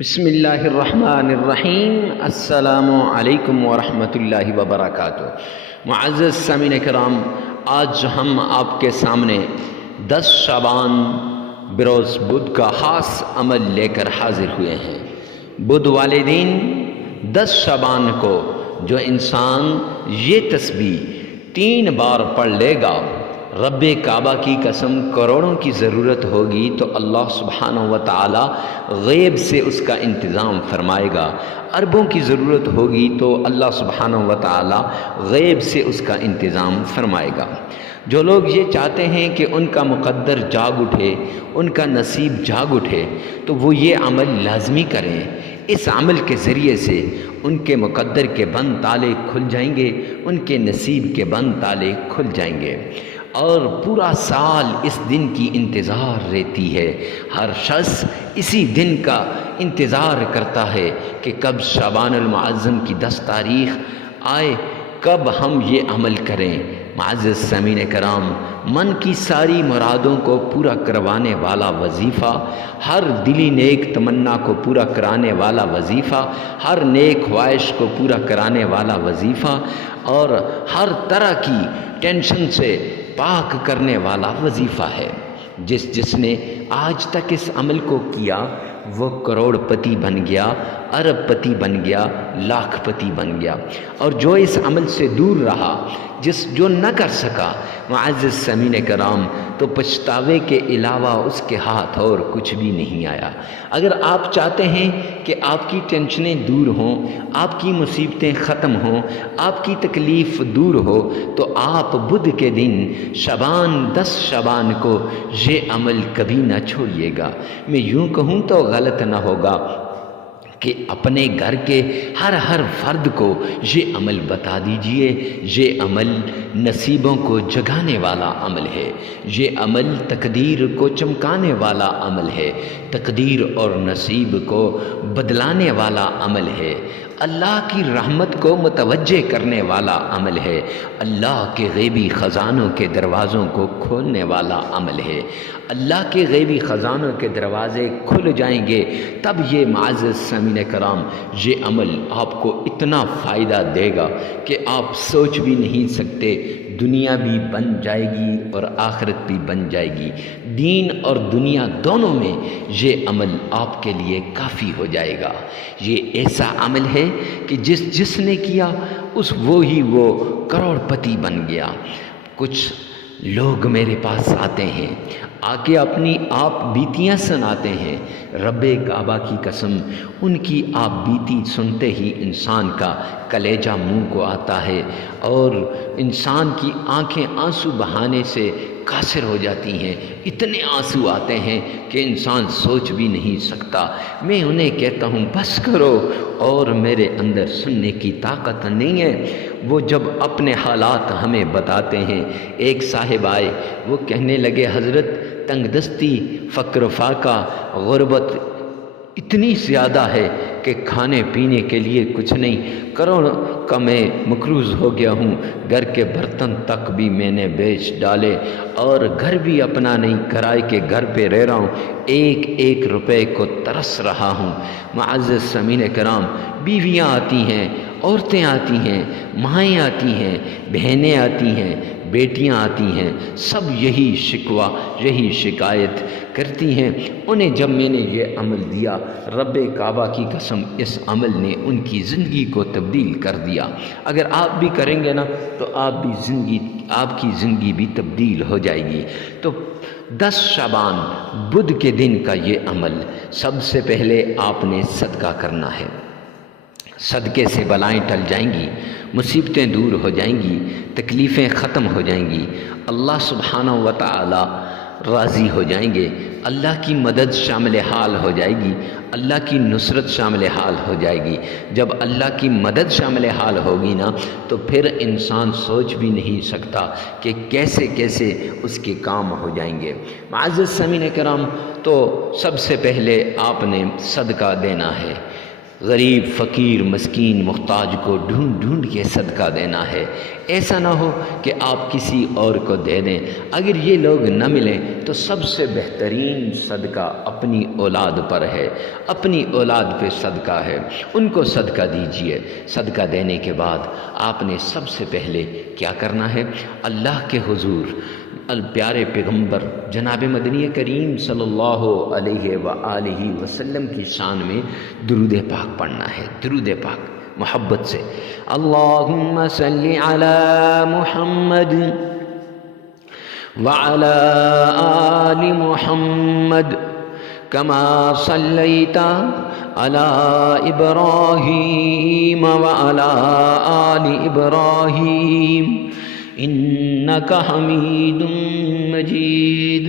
بسم اللہ الرحمن الرحیم۔ السلام علیکم ورحمۃ اللہ وبرکاتہ۔ معزز سامعین کرام، آج ہم آپ کے سامنے 10 شعبان بروز بدھ کا خاص عمل لے کر حاضر ہوئے ہیں۔ بدھ والے دن 10 شعبان کو جو انسان یہ تسبیح 3 بار پڑھ لے گا، رب کعبہ کی قسم کروڑوں کی ضرورت ہوگی تو اللہ سبحانہ و تعالی غیب سے اس کا انتظام فرمائے گا، اربوں کی ضرورت ہوگی تو اللہ سبحانہ و تعالی غیب سے اس کا انتظام فرمائے گا۔ جو لوگ یہ چاہتے ہیں کہ ان کا مقدر جاگ اٹھے، ان کا نصیب جاگ اٹھے، تو وہ یہ عمل لازمی کریں۔ اس عمل کے ذریعے سے ان کے مقدر کے بند تالے کھل جائیں گے، ان کے نصیب کے بند تالے کھل جائیں گے، اور پورا سال اس دن کی انتظار رہتی ہے۔ ہر شخص اسی دن کا انتظار کرتا ہے کہ کب شعبان المعظم کی 10 تاریخ آئے، کب ہم یہ عمل کریں۔ معزز سامعین کرام، من کی ساری مرادوں کو پورا کروانے والا وظیفہ، ہر دلی نیک تمنا کو پورا کرانے والا وظیفہ، ہر نیک خواہش کو پورا کرانے والا وظیفہ، اور ہر طرح کی ٹینشن سے پاک کرنے والا وظیفہ ہے۔ جس نے آج تک اس عمل کو کیا وہ کروڑ پتی بن گیا، ارب پتی بن گیا، لاکھ پتی بن گیا، اور جو اس عمل سے دور رہا، جو نہ کر سکا، معزز سامعین کرام، تو پچھتاوے کے علاوہ اس کے ہاتھ اور کچھ بھی نہیں آیا۔ اگر آپ چاہتے ہیں کہ آپ کی ٹینشنیں دور ہوں، آپ کی مصیبتیں ختم ہوں، آپ کی تکلیف دور ہو، تو آپ بدھ کے دن 10 شعبان کو یہ عمل کبھی نہ چھوڑیے گا۔ میں یوں کہوں تو غلط نہ ہوگا کہ اپنے گھر کے ہر فرد کو یہ عمل بتا دیجئے۔ یہ عمل نصیبوں کو جگانے والا عمل ہے، یہ عمل تقدیر کو چمکانے والا عمل ہے، تقدیر اور نصیب کو بدلانے والا عمل ہے، اللہ کی رحمت کو متوجہ کرنے والا عمل ہے، اللہ کے غیبی خزانوں کے دروازوں کو کھولنے والا عمل ہے۔ اللہ کے غیبی خزانوں کے دروازے کھل جائیں گے، تب یہ معزز سامعین کرام، یہ عمل آپ کو اتنا فائدہ دے گا کہ آپ سوچ بھی نہیں سکتے۔ دنیا بھی بن جائے گی اور آخرت بھی بن جائے گی، دین اور دنیا دونوں میں یہ عمل آپ کے لیے کافی ہو جائے گا۔ یہ ایسا عمل ہے کہ جس نے کیا وہ کروڑ پتی بن گیا۔ کچھ لوگ میرے پاس آتے ہیں، آ کے اپنی آپ بیتیاں سناتے ہیں، رب کعبہ کی قسم ان کی آپ بیتی سنتے ہی انسان کا کلیجہ منہ کو آتا ہے، اور انسان کی آنکھیں آنسو بہانے سے قاصر ہو جاتی ہیں۔ اتنے آنسو آتے ہیں کہ انسان سوچ بھی نہیں سکتا۔ میں انہیں کہتا ہوں بس کرو، اور میرے اندر سننے کی طاقت نہیں ہے۔ وہ جب اپنے حالات ہمیں بتاتے ہیں، ایک صاحب آئے، وہ کہنے لگے حضرت تنگ دستی، فقر و فاقہ، غربت اتنی زیادہ ہے کہ کھانے پینے کے لیے کچھ نہیں، کروڑ کا میں مقروض ہو گیا ہوں، گھر کے برتن تک بھی میں نے بیچ ڈالے، اور گھر بھی اپنا نہیں، کرائے کے گھر پہ رہ رہا ہوں، ایک روپے کو ترس رہا ہوں۔ معزز سامعین کرام، بیویاں آتی ہیں، عورتیں آتی ہیں، مائیں آتی ہیں، بہنیں آتی ہیں، بیٹیاں آتی ہیں، سب یہی شکوہ، یہی شکایت کرتی ہیں۔ انہیں جب میں نے یہ عمل دیا، رب کعبہ کی قسم اس عمل نے ان کی زندگی کو تبدیل کر دیا۔ اگر آپ بھی کریں گے نا تو آپ کی زندگی بھی تبدیل ہو جائے گی۔ تو 10 شعبان بدھ کے دن کا یہ عمل، سب سے پہلے آپ نے صدقہ کرنا ہے۔ صدقے سے بلائیں ٹل جائیں گی، مصیبتیں دور ہو جائیں گی، تکلیفیں ختم ہو جائیں گی، اللہ سبحانہ و تعالی راضی ہو جائیں گے، اللہ کی مدد شامل حال ہو جائے گی، اللہ کی نصرت شامل حال ہو جائے گی۔ جب اللہ کی مدد شامل حال ہوگی نا، تو پھر انسان سوچ بھی نہیں سکتا کہ کیسے کیسے اس کے کام ہو جائیں گے۔ معزز سامعین کرام، تو سب سے پہلے آپ نے صدقہ دینا ہے۔ غریب فقیر مسکین محتاج کو ڈھونڈ ڈھونڈ کے صدقہ دینا ہے۔ ایسا نہ ہو کہ آپ کسی اور کو دے دیں۔ اگر یہ لوگ نہ ملیں تو سب سے بہترین صدقہ اپنی اولاد پر ہے، اپنی اولاد پہ صدقہ ہے، ان کو صدقہ دیجئے۔ صدقہ دینے کے بعد آپ نے سب سے پہلے کیا کرنا ہے؟ اللہ کے حضور پیارے پیغمبر جناب مدنی کریم صلی اللہ علیہ وآلہ وسلم کی شان میں درود پاک پڑھنا ہے۔ درود پاک محبت سے، اللہم صلی علی محمد وعلی آل محمد کما صلیت علی ابراہیم وعلی آل ابراہیم انک حمید مجید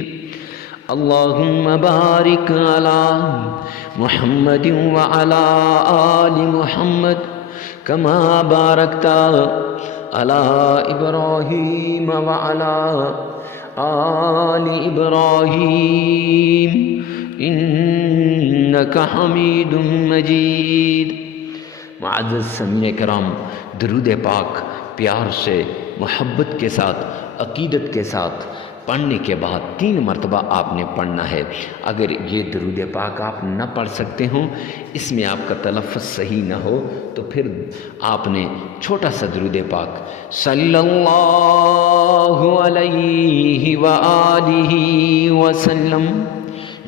اللہم بارک علی محمد وعلی آل محمد کما بارکت علی ابراہیم وعلی آل ابراہیم انک حمید مجید۔ معزز سامعین کرام، درود پاک پیار سے، محبت کے ساتھ، عقیدت کے ساتھ پڑھنے کے بعد 3 مرتبہ آپ نے پڑھنا ہے۔ اگر یہ درود پاک آپ نہ پڑھ سکتے ہوں، اس میں آپ کا تلفظ صحیح نہ ہو، تو پھر آپ نے چھوٹا سا درود پاک صلی اللہ علیہ وآلہ وسلم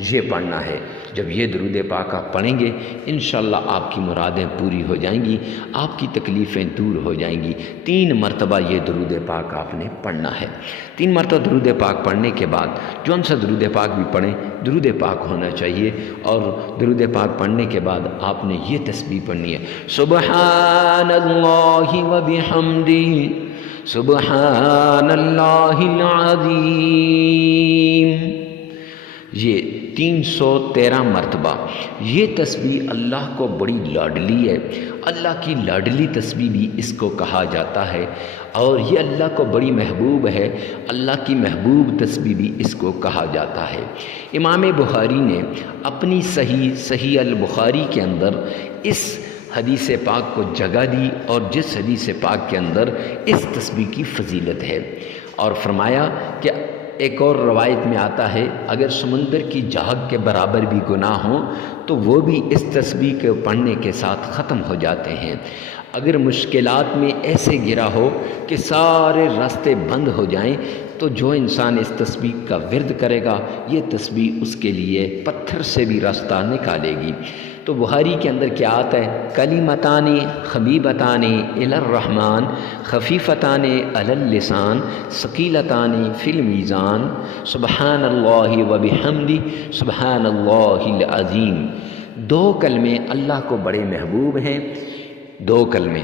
یہ پڑھنا ہے۔ جب یہ درود پاک آپ پڑھیں گے انشاءاللہ آپ کی مرادیں پوری ہو جائیں گی، آپ کی تکلیفیں دور ہو جائیں گی۔ 3 مرتبہ یہ درود پاک آپ نے پڑھنا ہے۔ 3 مرتبہ درود پاک پڑھنے کے بعد جون سا درود پاک بھی پڑھیں، درود پاک ہونا چاہیے۔ اور درود پاک پڑھنے کے بعد آپ نے یہ تسبیح پڑھنی ہے، سبحان اللہ وبحمدہ سبحان اللہ العظیم۔ یہ 313 مرتبہ یہ تسبیح اللہ کو بڑی لاڈلی ہے، اللہ کی لاڈلی تسبیح بھی اس کو کہا جاتا ہے، اور یہ اللہ کو بڑی محبوب ہے، اللہ کی محبوب تسبیح بھی اس کو کہا جاتا ہے۔ امام بخاری نے اپنی صحیح البخاری کے اندر اس حدیث پاک کو جگہ دی، اور جس حدیث پاک کے اندر اس تسبیح کی فضیلت ہے، اور فرمایا کہ ایک اور روایت میں آتا ہے اگر سمندر کی جھاگ کے برابر بھی گناہ ہوں تو وہ بھی اس تسبیح کے پڑھنے کے ساتھ ختم ہو جاتے ہیں۔ اگر مشکلات میں ایسے گرا ہو کہ سارے راستے بند ہو جائیں تو جو انسان اس تسبیح کا ورد کرے گا یہ تسبیح اس کے لیے پتھر سے بھی راستہ نکالے گی۔ تو بخاری کے اندر کیا آتا ہے؟ کلمتان حبیبتان الی الرحمن خفیفتان علی اللسان ثقیلتان فی المیزان سبحان اللہ وبحمدہ سبحان اللہ العظیم۔ 2 کلمے اللہ کو بڑے محبوب ہیں، 2 کلمے۔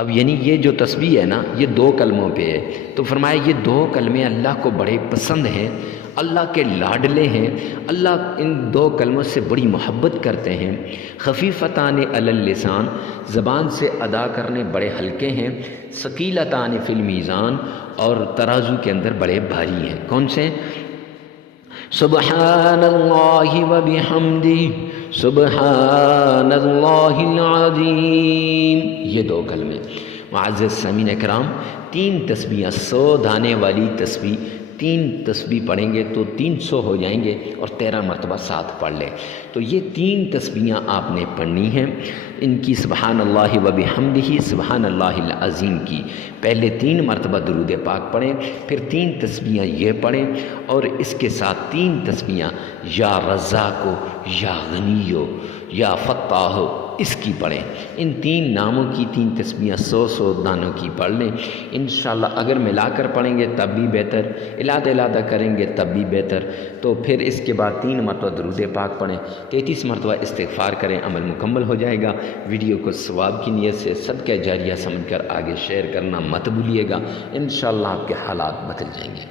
اب یعنی یہ جو تسبیح ہے نا یہ 2 کلموں پہ ہے، تو فرمایا یہ 2 کلمے اللہ کو بڑے پسند ہیں، اللہ کے لاڈلے ہیں، اللہ ان 2 کلموں سے بڑی محبت کرتے ہیں۔ خفیفتان علی اللسان زبان سے ادا کرنے بڑے ہلکے ہیں، ثقیلتان فی المیزان اور ترازو کے اندر بڑے بھاری ہیں۔ کون سے؟ سبحان اللہ وبحمدہ سبحان اللہ العظیم، یہ 2 کلمے۔ معزز سامعین کرام، 3 تسبیحیں 100 دانے والی تسبیح 3 تسبیح پڑھیں گے تو 300 ہو جائیں گے، اور 13 مرتبہ ساتھ پڑھ لیں تو یہ 3 تسبیحیں آپ نے پڑھنی ہیں۔ ان کی سبحان اللہ وبحمدہ سبحان اللہ العظیم کی پہلے 3 مرتبہ درود پاک پڑھیں، پھر 3 تسبیحیں یہ پڑھیں، اور اس کے ساتھ 3 تسبیحیں یا رزاقو یا غنیو یا فتاحو اس کی پڑھیں۔ ان 3 ناموں کی 3 تسبیحیں 100 دانوں کی پڑھ لیں انشاءاللہ۔ اگر ملا کر پڑھیں گے تب بھی بہتر، علیحدہ کریں گے تب بھی بہتر۔ تو پھر اس کے بعد 3 مرتبہ درود پاک پڑھیں، 33 مرتبہ استغفار کریں، عمل مکمل ہو جائے گا۔ ویڈیو کو ثواب کی نیت سے صدقہ جاریہ سمجھ کر آگے شیئر کرنا مت بھولیے گا، انشاءاللہ آپ کے حالات بدل جائیں گے۔